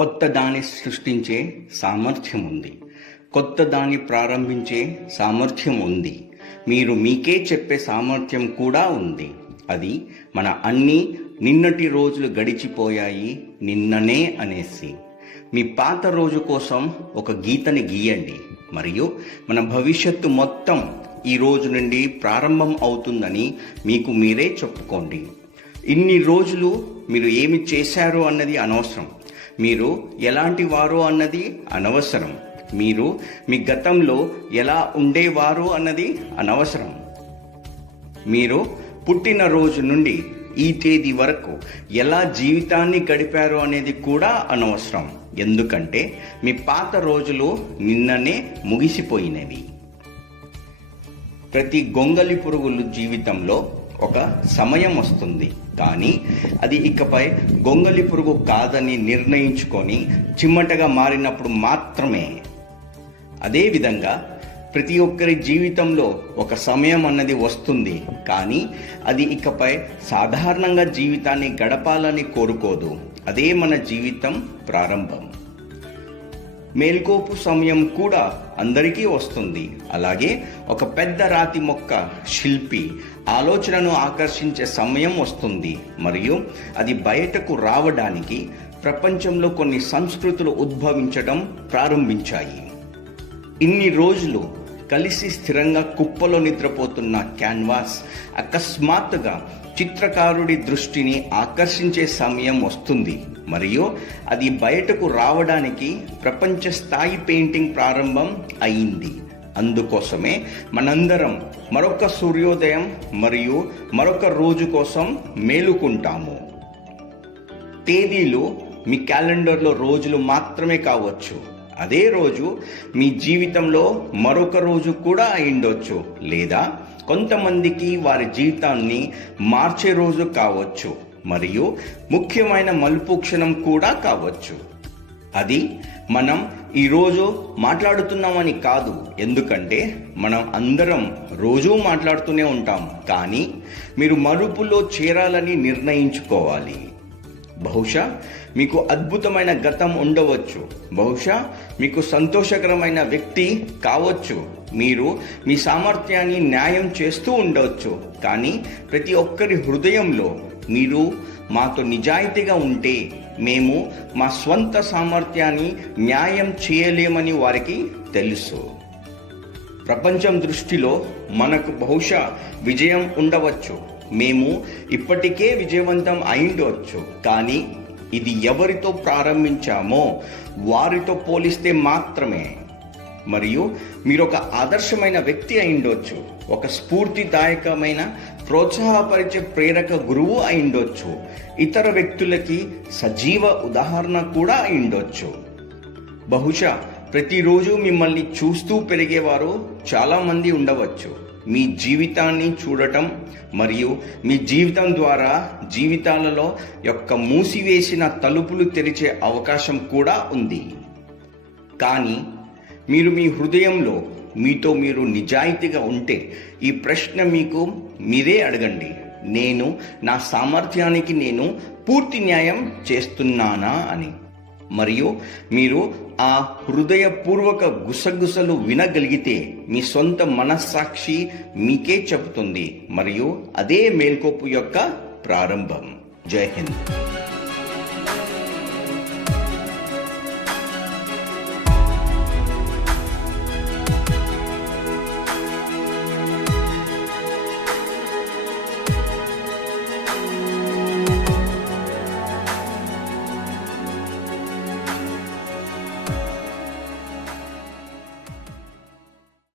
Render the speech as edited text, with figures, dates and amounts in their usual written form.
కొత్త దాన్ని సృష్టించే సామర్థ్యం ఉంది. కొత్త దాన్ని ప్రారంభించే సామర్థ్యం ఉంది. మీరు మీకే చెప్పే సామర్థ్యం కూడా ఉంది. అది మన అన్ని నిన్నటి రోజులు గడిచిపోయాయి నిన్ననే అనేసి. మీ పాత రోజు కోసం ఒక గీతని గీయండి మరియు మన భవిష్యత్తు మొత్తం ఈ రోజు నుండి ప్రారంభం అవుతుందని మీకు మీరే చెప్పుకోండి. ఇన్ని రోజులు మీరు ఏమి చేశారో అన్నది అనవసరం. మీరు ఎలాంటి వారో అన్నది అనవసరం. మీరు మీ గతంలో ఎలా ఉండేవారో అన్నది అనవసరం. మీరు పుట్టిన రోజు నుండి ఈ తేదీ వరకు ఎలా జీవితాన్ని గడిపారో అనేది కూడా అనవసరం. ఎందుకంటే మీ పాత రోజులు నిన్ననే ముగిసిపోయినవి. ప్రతి గొంగలి పురుగుల జీవితంలో ఒక సమయం వస్తుంది, కానీ అది ఇకపై గొంగలి పురుగు కాదని నిర్ణయించుకొని చిమ్మటగా మారినప్పుడు మాత్రమే. అదేవిధంగా ప్రతి ఒక్కరి జీవితంలో ఒక సమయం అన్నది వస్తుంది, కానీ అది ఇకపై సాధారణంగా జీవితాన్ని గడపాలని కోరుకోదు. అదే మన జీవితం ప్రారంభం. మేల్కోపు సమయం కూడా అందరికీ వస్తుంది. అలాగే ఒక పెద్ద రాతి మొక్క శిల్పి ఆలోచనను ఆకర్షించే సమయం వస్తుంది మరియు అది బయటకు రావడానికి ప్రపంచంలో కొన్ని సంస్కృతులు ఉద్భవించడం ప్రారంభించాయి. ఇన్ని రోజులు కలిసి స్థిరంగా కుప్పలో నిద్రపోతున్న క్యాన్వాస్ అకస్మాత్తుగా చిత్రకారుడి దృష్టిని ఆకర్షించే సమయం వస్తుంది మరియు అది బయటకు రావడానికి ప్రపంచ స్థాయి పెయింటింగ్ ప్రారంభం అయింది. అందుకోసమే మనందరం మరొక సూర్యోదయం మరియు మరొక రోజు కోసం మేలుకుంటాము. తేదీలు మీ క్యాలెండర్లో రోజులు మాత్రమే కావచ్చు. అదే రోజు మీ జీవితంలో మరొక రోజు కూడా అయిండొచ్చు, లేదా కొంతమందికి వారి జీవితాన్ని మార్చే రోజు కావచ్చు మరియు ముఖ్యమైన మలుపు క్షణం కూడా కావచ్చు. అది మనం ఈరోజు మాట్లాడుతున్నామని కాదు, ఎందుకంటే మనం అందరం రోజూ మాట్లాడుతూనే ఉంటాం. కానీ మీరు మలుపులో చేరాలని నిర్ణయించుకోవాలి. బహుశా మీకు అద్భుతమైన గతం ఉండవచ్చు, బహుశా మీకు సంతోషకరమైన వ్యక్తి కావచ్చు, మీరు మీ సామర్థ్యాన్ని న్యాయం చేస్తూ ఉండవచ్చు. కానీ ప్రతి ఒక్కరి హృదయంలో మీరు మాతో నిజాయితీగా ఉంటే మేము మా స్వంత సామర్థ్యాన్ని న్యాయం చేయలేమని వారికి తెలుసు. ప్రపంచం దృష్టిలో మనకు బహుశా విజయం ఉండవచ్చు, మేము ఇప్పటికే విజయవంతం అయిండవచ్చు, కానీ ఇది ఎవరితో ప్రారంభించామో వారితో పోలిస్తే మాత్రమే. మరియు మీరు ఒక ఆదర్శమైన వ్యక్తి అయిండొచ్చు, ఒక స్ఫూర్తిదాయకమైన ప్రోత్సాహపరిచే ప్రేరక గురువు అయిండొచ్చు, ఇతర వ్యక్తులకి సజీవ ఉదాహరణ కూడా అయిండొచ్చు. బహుశా ప్రతిరోజు మిమ్మల్ని చూస్తూ పెరిగేవారు చాలామంది ఉండవచ్చు. మీ జీవితాన్ని చూడటం మరియు మీ జీవితం ద్వారా జీవితాలలో యొక్క మూసివేసిన తలుపులు తెరిచే అవకాశం కూడా ఉంది. కానీ మీరు మీ హృదయంలో మీతో మీరు నిజాయితీగా ఉంటే ఈ ప్రశ్న మీకు మీరే అడగండి: నేను నా సామర్థ్యానికి నేను పూర్తి న్యాయం చేస్తున్నానా అని. మరియు మీరు ఆ హృదయపూర్వక గుసగుసలు వినగలిగితే మీ సొంత మనస్సాక్షి మీకే చెబుతుంది మరియు అదే మేల్కోపు యొక్క ప్రారంభం. జై హింద్.